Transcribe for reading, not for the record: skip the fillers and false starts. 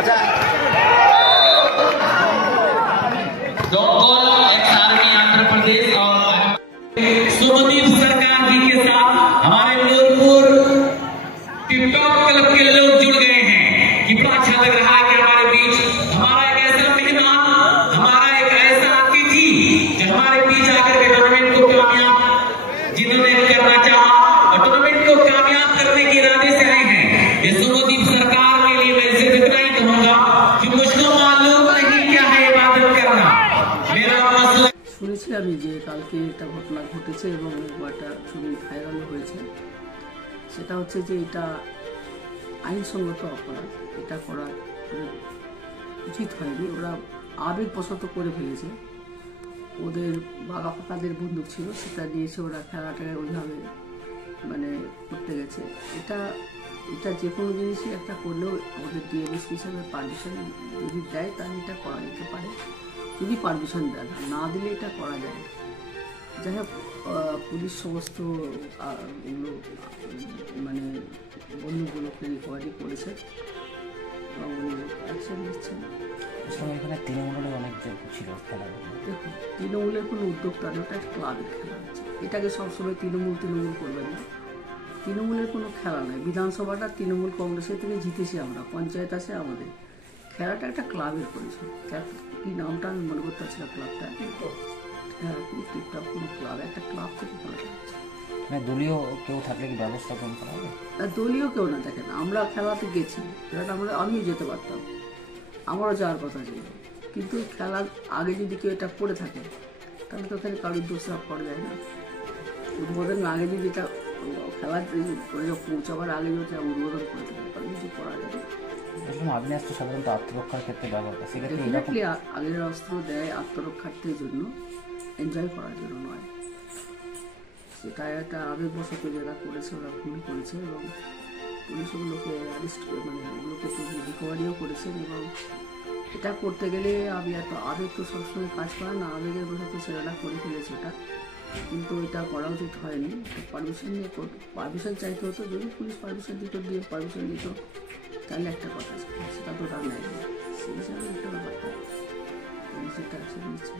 अच्छा आंध्र प्रदेश और सुमदीप सरकार जी के साथ हमारे नूरपुर टिकटॉक क्लब के लोग जुड़ गए हैं कि बड़ा अच्छा लग रहा है कि हमारे बीच हमारा एक ऐसा मेहमान, हमारा एक ऐसा अतिथि जो हमारे बीच आकर के टूर्नामेंट को कामयाब जिन्होंने करना चाहा और टूर्नामेंट को कामयाब करने के इरादे से आए हैं। ये सुमदीप सरकार के लिए मैं सिर्फ इतना ही कहूंगा कि मुझको मालूम नहीं क्या है इबादत करना। मेरा मसला শুনেছি আমি যে কালকে একটা ঘটনা ঘটেছে এবং একটা ছবি ভাইরাল হয়েছে। সেটা হচ্ছে যে এটা আইনসঙ্গত অপরাধ, এটা করা উচিত হয়নি। ওরা আবেগবশত করে ফেলেছে। ওদের বাঘা ফাঁকাদের বন্দুক ছিল, সেটা দিয়েছে ওরা খেলাটাকে ওইভাবে মানে করতে গেছে। এটা যে কোনো জিনিসই একটা করলেও আমাদের ডিএমএস হিসাবে পারমিশন যদি দেয় তাহলে এটা করা যেতে পারে, যদি পারমিশন দেয়, না দিলে এটা করা যায়। যাই হোক, পুলিশ সমস্ত এগুলো মানে বন্ধুগুলোকে রিকভারি করেছে এবং উনি অ্যাকশন নিচ্ছেন। এখানে তৃণমূলের অনেক ছিল খেলা। দেখুন, তৃণমূলের কোনো উদ্যোক্তা নেই, ওটা ক্লাবের খেলা আছে। এটাকে সবসময় তৃণমূল করবেন না। তৃণমূলের কোনো খেলা নয়। বিধানসভাটা তৃণমূল কংগ্রেসের থেকে জিতেছি আমরা, পঞ্চায়েত আছে আমাদের। খেলাটা একটা ক্লাবের পরিচয়। কি নামটা আমি মনে করতে পারছি না ক্লাবটা। হ্যাঁ, টিকটক কোনো ক্লাব, একটা ক্লাব থেকে খেলাটা হচ্ছে। দলীয় কেউ থাকলে কি ব্যবস্থা গ্রহণ করা হবে? দলীয় কেউ না, দেখেন আমরা খেলাতে গেছি, খেলাটা আমিও যেতে পারতাম, আমারও যাওয়ার কথা ছিল। কিন্তু খেলার আগে যদি কেউ এটা করে থাকে তাহলে তো ওখানে কারোর দোষারোপ করা যায় না। উদ্বোধনের আগে যদি এটা খেলার পৌঁছাবার আগে যদি উদ্বোধন করে থাকে তাহলে কিছু করা যায় না। আগ্নেয়াস্ত্র সাধারণত আত্মরক্ষার ক্ষেত্রে ব্যবহার করে, ডেফিনেটলি আগের অস্ত্র দেয় আত্মরক্ষার্থের জন্য, এনজয় করার জন্য নয়। সেটা একটা আবেগবশত যারা করেছে ওরা ভুল করেছে এবং পুলিশ ওগুলোকে অ্যারেস্ট মানে ওগুলোকে রিকভারিও করেছেন। এবং এটা করতে গেলে আমি এত আবেগ তো সবসময় কাজ করে না, আবেগের বশত ছেলেরা করে ফেলেছে ওটা, কিন্তু এটা করা উচিত হয়নি। পারমিশন নিয়ে পারমিশন চাইতে হতো, যদি পুলিশ পারমিশন দিত, দিয়ে পারমিশন দিত তাহলে একটা কথা ছিল, সেটা তো তার নেয়। সেই হিসাবে একটা ব্যাপারটা পুলিশ একটা অ্যাকশন নিচ্ছে।